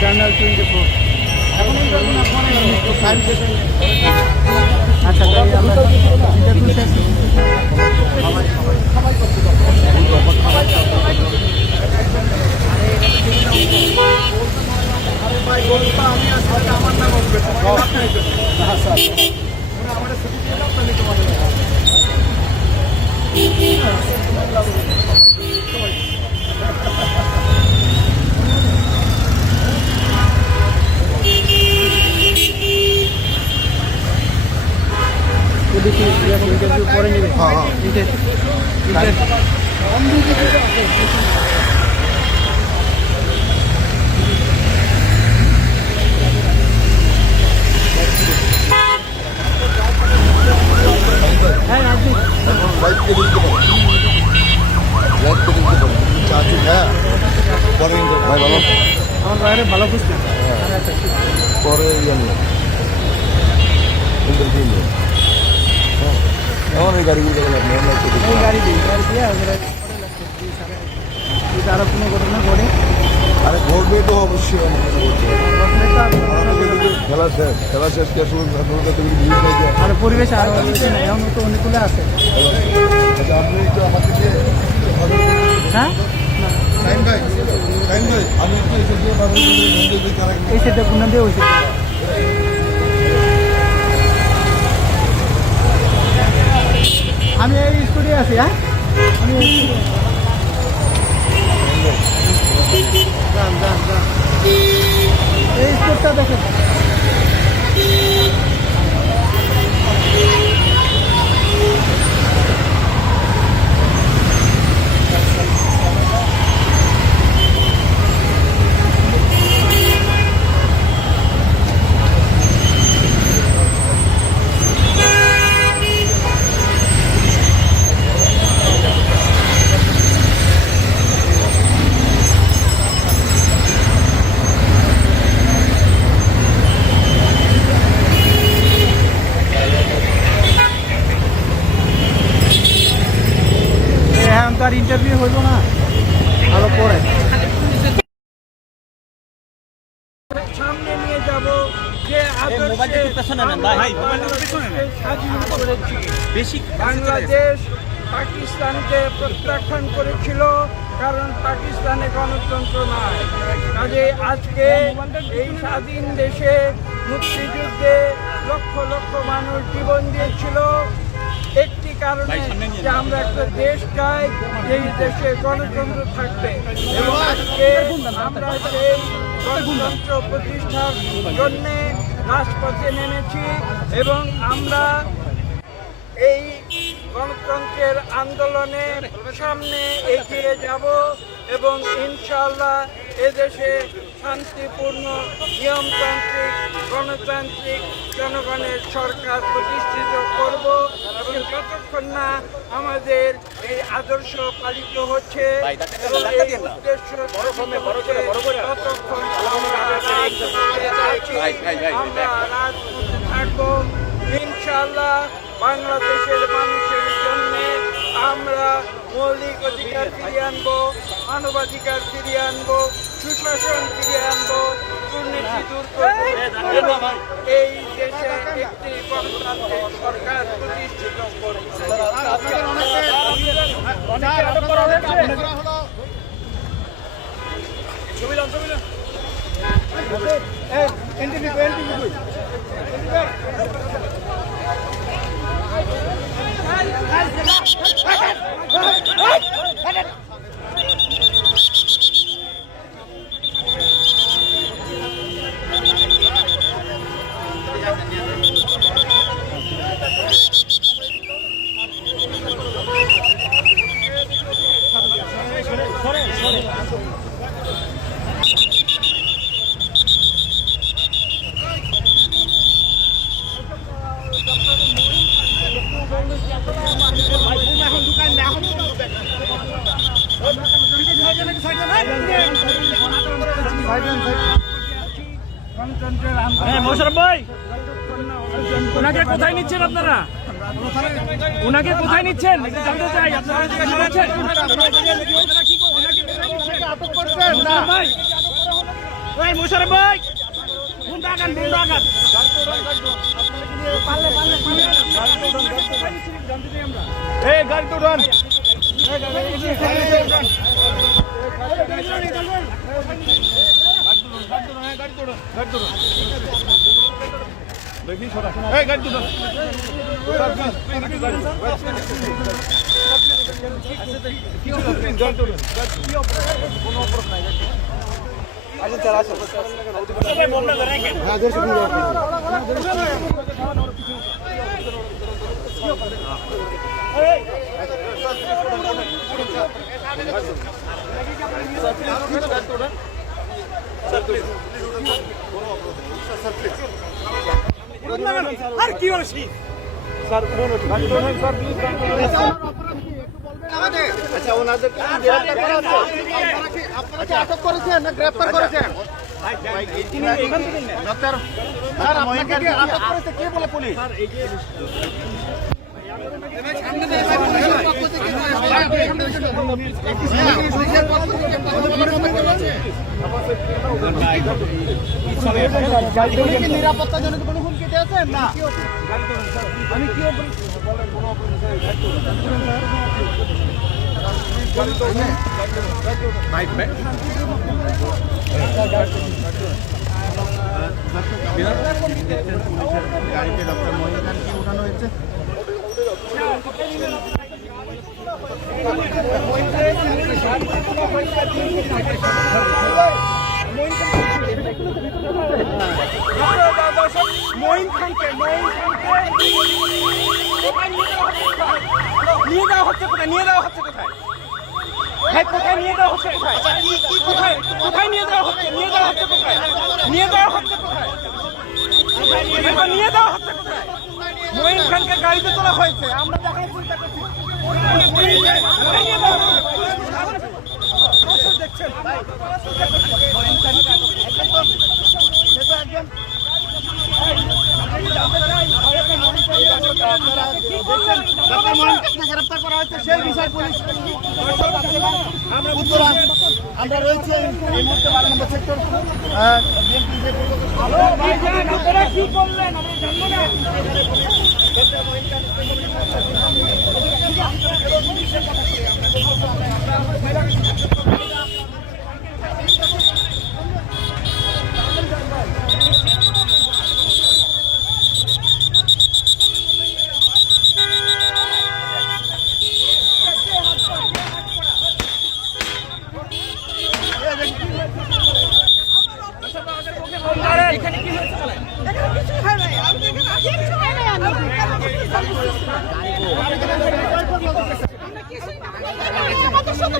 Journal 24 আচ্ছা তাই আমরা ইন্টারভিউ শেষ আমার নাম ইন্টারভিউ করে নেবে হ্যাঁ রাজনীতি আমার বাইরে ভালো বুঝতে পরে এখন এই গাড়িগুলো গাড়ি দিই আরো কোনো ঘটনা ঘটে আরে ঘটবে তো অবশ্যই খেলা শেষ আর পরিবেশ আরো এমন তো অনেকগুলো আছে আপনি তো আমাকে হ্যাঁ আমি এই সেটা গুণা দিয়ে হয়েছে আমি এই স্টুডিও আছি হ্যাঁ আমি এই স্টুডিওটা দেখেন আর ইন্টারভিউ হইব না আরো পরে সামনে নিয়ে যাব যে বাংলাদেশ পাকিস্তানকে প্রত্যাখ্যান করেছিল কারণ পাকিস্তানে গণতন্ত্র নাই কাজে আজকে এই স্বাধীন দেশে মুক্তিযুদ্ধে লক্ষ লক্ষ মানুষ জীবন দিয়েছিল একটি কারণে যে আমরা একটা দেশ চাই যেই দেশে গণতন্ত্র থাকবে এবং আজকে আমরা সেই গণতন্ত্র প্রতিষ্ঠার জন্য রাজপথে নেমেছি এবং আমরা এই গণতন্ত্রের আন্দোলনে সামনে এগিয়ে যাব এবং ইনশাআল্লাহ এদেশে শান্তিপূর্ণ নিয়মতান্ত্রিক গণতান্ত্রিক জনগণের সরকার প্রতিষ্ঠিত করব এবং যতক্ষণ না আমাদের এই আদর্শ পালিত হচ্ছে এবং এই উদ্দেশ্য ততক্ষণ আমরা রাজপথে থাকবো ইনশাআল্লাহ বাংলাদেশের মানুষের জন্য আমরা মৌলিক অধিকার ফিরিয়ে আনবো মানবাধিকার ফিরিয়ে আনবো সুশাসন ফিরিয়ে আনবো দুর্নীতি দূর করবো এই দেশে একটি গণতান্ত্রিক সরকার প্রতিষ্ঠিত করবো মোশাররফ ভাই, ওনাকে কোথায় নিচ্ছেন আপনারা? ওনাকে কোথায় নিচ্ছেন একটু জানতে চাই। আপনারা কি করছেন? এই মোশারফ ভাই কোন আগান এই গাড়ি তো উঠান দেখি সরা এই গাড়ি তো আর কি হলো শীত স্যার আচ্ছা ওনাদের আপনারা কি আটক করেছেন না গ্রেফতার করেছেন? ডক্টর স্যার আপনাকে কি আটক করেছে কে বলে পুলিশ? নিরাপত্তাজনিত কোনো হুমকি দিয়েছেন না? আমি কি গাড়িতে ডক্টর মহিন খানকে উঠানো হয়েছে। মঈন খানকে নিয়ে যাওয়া হচ্ছে কোথায় নিয়ে যাওয়া হচ্ছে কোথায় ভাই কোথায় নিয়ে যাওয়া হচ্ছে কোথায় কোথায় নিয়ে যাওয়া হচ্ছে কোথায় নিয়ে যাওয়া হচ্ছে কোথায় নিয়ে যাওয়া হচ্ছে কোথায় মঈন খানকে গাড়িতে তোলা হয়েছে আমরা দেখার চেষ্টা করছি দেখছেন গ্রেফতার করা হয়েছে সেই বিষয় পুলিশ আমরা রয়েছে এই মুহূর্তে 12 নম্বর সেক্টর কি করলেন এখানে কি হয়েছে আমাদের সাথে